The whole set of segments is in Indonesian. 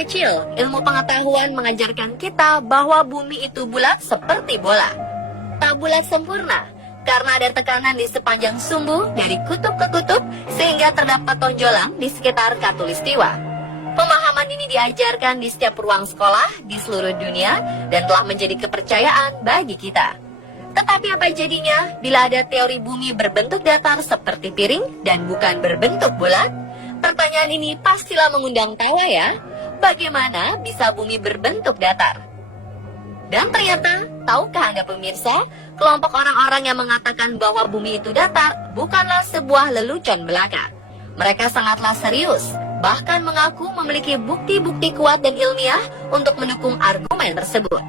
kecil, ilmu pengetahuan mengajarkan kita bahwa bumi itu bulat seperti bola. Tak bulat sempurna, karena ada tekanan di sepanjang sumbu dari kutub ke kutub sehingga terdapat tonjolan di sekitar khatulistiwa. Pemahaman ini diajarkan di setiap ruang sekolah di seluruh dunia dan telah menjadi kepercayaan bagi kita. Tetapi apa jadinya bila ada teori bumi berbentuk datar seperti piring dan bukan berbentuk bulat? Pertanyaan ini pastilah mengundang tawa ya. Bagaimana bisa bumi berbentuk datar? Dan ternyata, tahukah Anda pemirsa, kelompok orang-orang yang mengatakan bahwa bumi itu datar bukanlah sebuah lelucon belaka. Mereka sangatlah serius, bahkan mengaku memiliki bukti-bukti kuat dan ilmiah untuk mendukung argumen tersebut.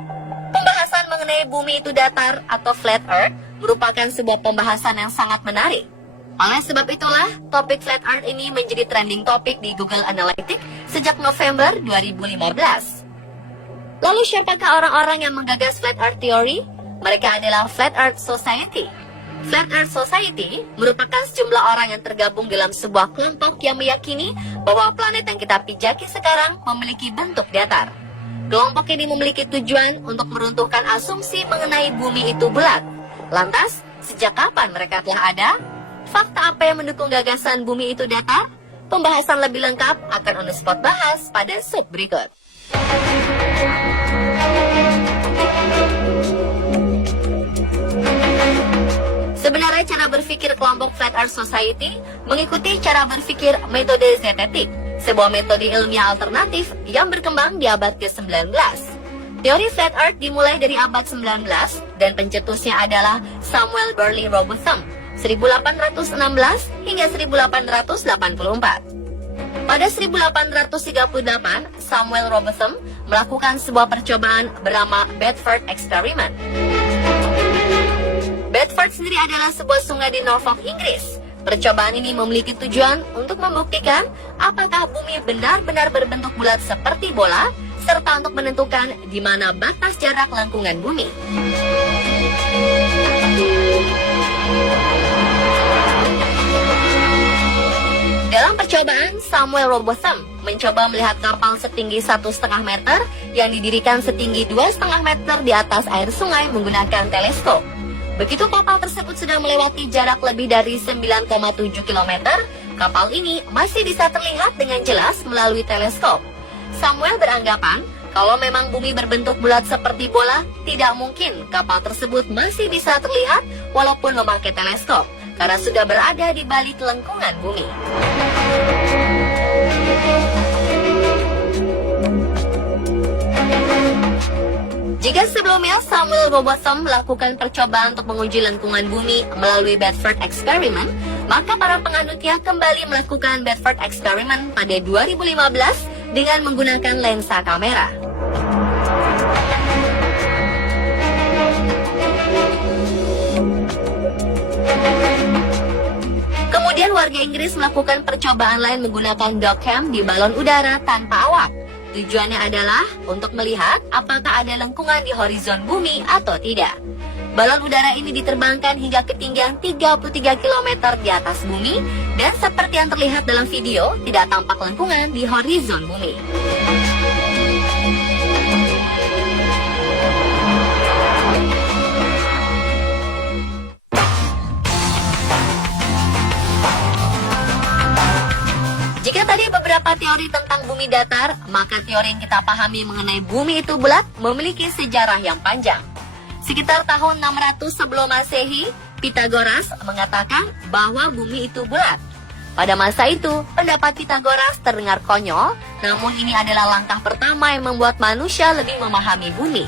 Pembahasan mengenai bumi itu datar atau flat earth merupakan sebuah pembahasan yang sangat menarik. Oleh sebab itulah, topik flat earth ini menjadi trending topik di Google Analytics sejak November 2015. Lalu siapakah orang-orang yang menggagas flat earth theory? Mereka adalah Flat Earth Society. Flat Earth Society merupakan sejumlah orang yang tergabung dalam sebuah kelompok yang meyakini bahwa planet yang kita pijaki sekarang memiliki bentuk datar. Kelompok ini memiliki tujuan untuk meruntuhkan asumsi mengenai bumi itu bulat. Lantas, sejak kapan mereka telah ada? Fakta apa yang mendukung gagasan bumi itu datar? Pembahasan lebih lengkap akan on the spot bahas pada sub berikut. Sebenarnya cara berpikir kelompok Flat Earth Society mengikuti cara berpikir metode zetetik, sebuah metode ilmiah alternatif yang berkembang di abad ke-19. Teori Flat Earth dimulai dari abad 19 dan pencetusnya adalah Samuel Burley Robotham 1816 hingga 1884. Pada 1838, Samuel Robotham melakukan sebuah percobaan bernama Bedford Experiment. Bedford sendiri adalah sebuah sungai di Norfolk, Inggris. Percobaan ini memiliki tujuan untuk membuktikan apakah bumi benar-benar berbentuk bulat seperti bola, serta untuk menentukan di mana batas jarak lengkungan bumi. Dalam percobaan, Samuel Robotham mencoba melihat kapal setinggi 1,5 meter yang didirikan setinggi 2,5 meter di atas air sungai menggunakan teleskop. Begitu kapal tersebut sudah melewati jarak lebih dari 9,7 km, kapal ini masih bisa terlihat dengan jelas melalui teleskop. Samuel beranggapan kalau memang bumi berbentuk bulat seperti bola, tidak mungkin kapal tersebut masih bisa terlihat walaupun memakai teleskop, karena sudah berada di balik lengkungan bumi. Jika sebelumnya Samuel Robotham melakukan percobaan untuk menguji lengkungan bumi melalui Bedford Experiment, maka para penganutnya kembali melakukan Bedford Experiment pada 2015 dengan menggunakan lensa kamera. Kemudian warga Inggris melakukan percobaan lain menggunakan dogcam di balon udara tanpa awak. Tujuannya adalah untuk melihat apakah ada lengkungan di horizon bumi atau tidak. Balon udara ini diterbangkan hingga ketinggian 33 km di atas bumi, dan seperti yang terlihat dalam video, tidak tampak lengkungan di horizon bumi. Jika tadi beberapa teori tentang bumi datar, maka teori yang kita pahami mengenai bumi itu bulat memiliki sejarah yang panjang. Sekitar tahun 600 sebelum Masehi, Pythagoras mengatakan bahwa bumi itu bulat. Pada masa itu, pendapat Pythagoras terdengar konyol, namun ini adalah langkah pertama yang membuat manusia lebih memahami bumi.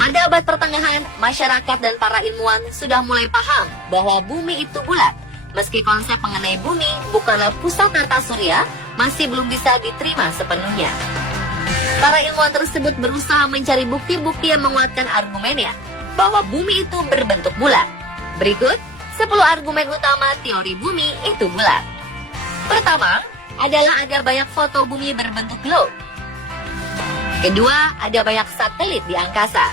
Pada abad pertengahan, masyarakat dan para ilmuwan sudah mulai paham bahwa bumi itu bulat. Meski konsep mengenai bumi bukanlah pusat tata surya, masih belum bisa diterima sepenuhnya. Para ilmuwan tersebut berusaha mencari bukti-bukti yang menguatkan argumennya bahwa bumi itu berbentuk bulat. Berikut 10 argumen utama teori bumi itu bulat. Pertama, adalah ada banyak foto bumi berbentuk globe. Kedua, ada banyak satelit di angkasa.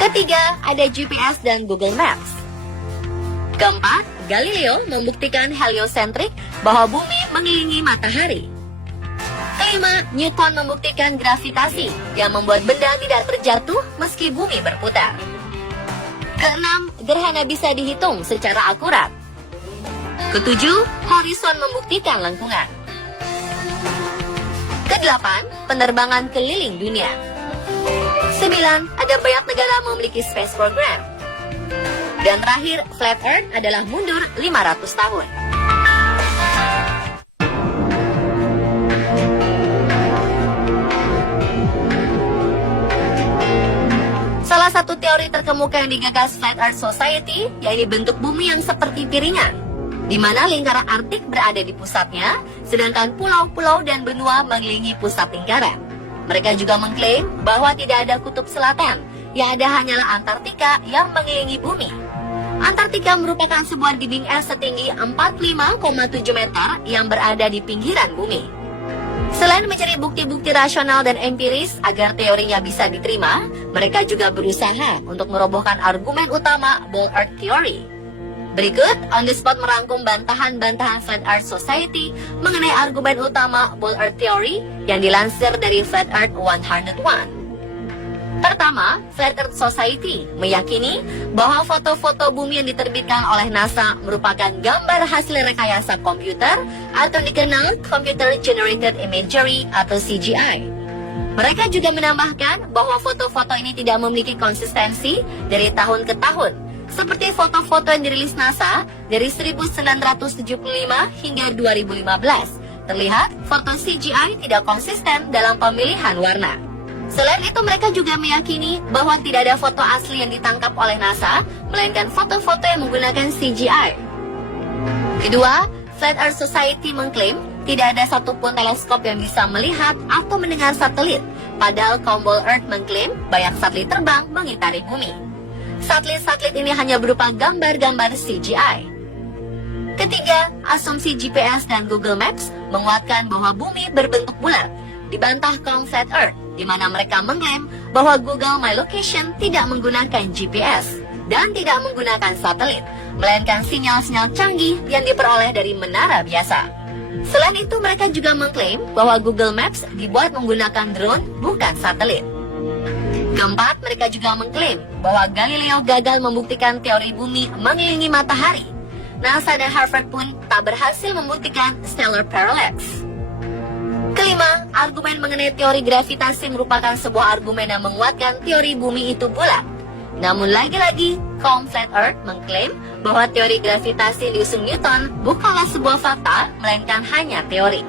Ketiga, ada GPS dan Google Maps. Keempat, Galileo membuktikan heliosentrik bahwa bumi mengelilingi matahari. Kelima, Newton membuktikan gravitasi yang membuat benda tidak terjatuh meski bumi berputar. Keenam, gerhana bisa dihitung secara akurat. Ketujuh, horizon membuktikan lengkungan. Kedelapan, penerbangan keliling dunia. 9, ada banyak negara memiliki space program. Dan terakhir, flat earth adalah mundur 500 tahun. Salah satu teori terkemuka yang digagas Flat Earth Society, yaitu bentuk bumi yang seperti piringan, di mana lingkaran Arktik berada di pusatnya, sedangkan pulau-pulau dan benua mengelilingi pusat lingkaran. Mereka juga mengklaim bahwa tidak ada kutub selatan, yang ada hanyalah Antartika yang mengelilingi bumi. Antartika merupakan sebuah dinding es setinggi 45,7 meter yang berada di pinggiran bumi. Selain mencari bukti-bukti rasional dan empiris agar teorinya bisa diterima, mereka juga berusaha untuk merobohkan argumen utama Ball Earth Theory. Berikut, On The Spot merangkum bantahan-bantahan Flat Earth Society mengenai argumen utama Ball Earth Theory yang dilansir dari Flat Earth 101. Pertama, Flat Earth Society meyakini bahwa foto-foto bumi yang diterbitkan oleh NASA merupakan gambar hasil rekayasa komputer atau dikenal Computer Generated Imagery atau CGI. Mereka juga menambahkan bahwa foto-foto ini tidak memiliki konsistensi dari tahun ke tahun, seperti foto-foto yang dirilis NASA dari 1975 hingga 2015. Terlihat foto CGI tidak konsisten dalam pemilihan warna. Selain itu, mereka juga meyakini bahwa tidak ada foto asli yang ditangkap oleh NASA, melainkan foto-foto yang menggunakan CGI. Kedua, Flat Earth Society mengklaim tidak ada satupun teleskop yang bisa melihat atau mendengar satelit, padahal kaum Ball Earth mengklaim banyak satelit terbang mengitari bumi. Satelit-satelit ini hanya berupa gambar-gambar CGI. Ketiga, asumsi GPS dan Google Maps menguatkan bahwa bumi berbentuk bulat, dibantah kaum Flat Earth, di mana mereka mengklaim bahwa Google My Location tidak menggunakan GPS dan tidak menggunakan satelit, melainkan sinyal-sinyal canggih yang diperoleh dari menara biasa. Selain itu, mereka juga mengklaim bahwa Google Maps dibuat menggunakan drone, bukan satelit. Keempat, mereka juga mengklaim bahwa Galileo gagal membuktikan teori bumi mengelilingi matahari. NASA dan Harvard pun tak berhasil membuktikan stellar parallax. Kelima, argumen mengenai teori gravitasi merupakan sebuah argumen yang menguatkan teori bumi itu bulat. Namun lagi-lagi, kaum Flat Earth mengklaim bahwa teori gravitasi yang diusung Newton bukanlah sebuah fakta, melainkan hanya teori.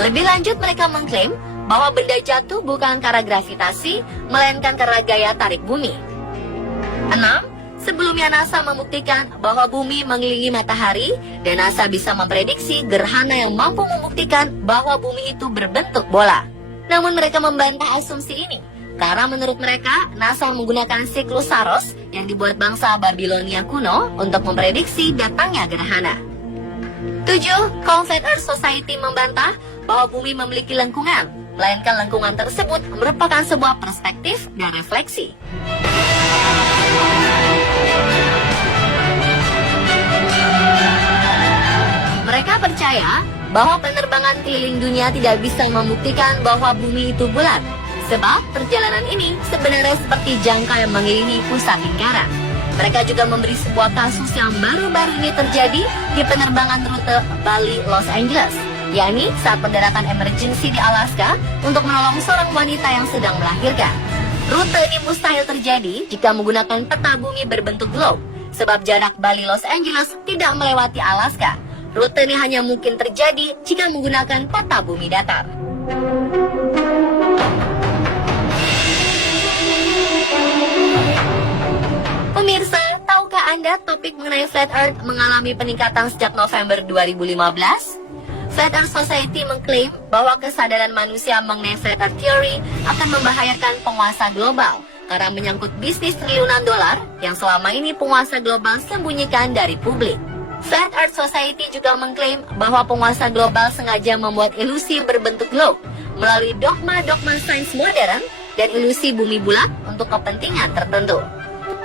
Lebih lanjut, mereka mengklaim bahwa benda jatuh bukan karena gravitasi, melainkan karena gaya tarik bumi. 6. Sebelumnya NASA membuktikan bahwa bumi mengelilingi matahari, dan NASA bisa memprediksi gerhana yang mampu membuktikan bahwa bumi itu berbentuk bola. Namun mereka membantah asumsi ini, karena menurut mereka NASA menggunakan siklus Saros yang dibuat bangsa Babilonia kuno untuk memprediksi datangnya gerhana. 7. Kaum Flat Earth Society membantah bahwa bumi memiliki lengkungan, melainkan lengkungan tersebut merupakan sebuah perspektif dan refleksi. Mereka percaya bahwa penerbangan keliling dunia tidak bisa membuktikan bahwa bumi itu bulat, sebab perjalanan ini sebenarnya seperti jangka yang mengelilingi pusat lingkaran. Mereka juga memberi sebuah kasus yang baru-baru ini terjadi di penerbangan rute Bali-Los Angeles, yakni saat pendaratan emergency di Alaska untuk menolong seorang wanita yang sedang melahirkan. Rute ini mustahil terjadi jika menggunakan peta bumi berbentuk globe, sebab jarak Bali-Los Angeles tidak melewati Alaska. Rute ini hanya mungkin terjadi jika menggunakan peta bumi datar. Pemirsa, tahukah Anda topik mengenai Flat Earth mengalami peningkatan sejak November 2015? Flat Earth Society mengklaim bahwa kesadaran manusia mengenai Flat Earth Theory akan membahayakan penguasa global karena menyangkut bisnis triliunan dolar yang selama ini penguasa global sembunyikan dari publik. Flat Earth Society juga mengklaim bahwa penguasa global sengaja membuat ilusi berbentuk globe melalui dogma-dogma sains modern dan ilusi bumi bulat untuk kepentingan tertentu.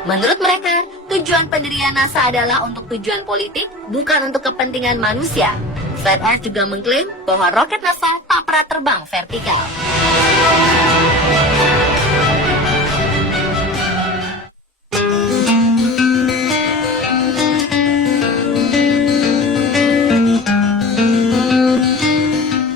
Menurut mereka, tujuan pendirian NASA adalah untuk tujuan politik, bukan untuk kepentingan manusia. Flat Earth juga mengklaim bahwa roket NASA tak pernah terbang vertikal.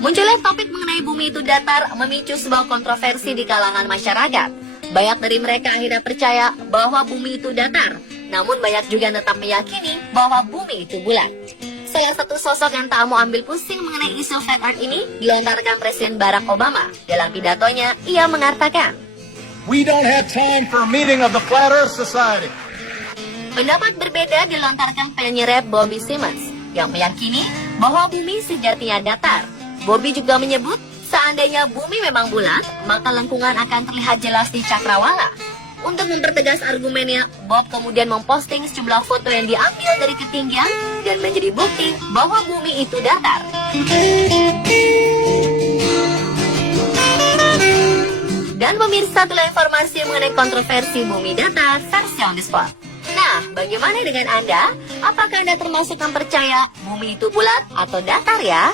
Munculnya topik mengenai bumi itu datar memicu sebuah kontroversi di kalangan masyarakat. Banyak dari mereka akhirnya percaya bahwa bumi itu datar, namun banyak juga tetap meyakini bahwa bumi itu bulat. Salah satu sosok yang tak mau ambil pusing mengenai isu flat earth ini dilontarkan Presiden Barack Obama. Dalam pidatonya, ia mengatakan, "We don't have time for a meeting of the Flat Earth Society." Pendapat berbeda dilontarkan penyanyi rap Bobby Simmons yang meyakini bahwa bumi sejatinya datar. Bobby juga menyebut, seandainya bumi memang bulat, maka lengkungan akan terlihat jelas di cakrawala. Untuk mempertegas argumennya, Bob kemudian memposting sejumlah foto yang diambil dari ketinggian dan menjadi bukti bahwa bumi itu datar. Dan pemirsa, itulah informasi mengenai kontroversi bumi datar versi on the spot. Nah, bagaimana dengan Anda? Apakah Anda termasuk yang percaya bumi itu bulat atau datar ya?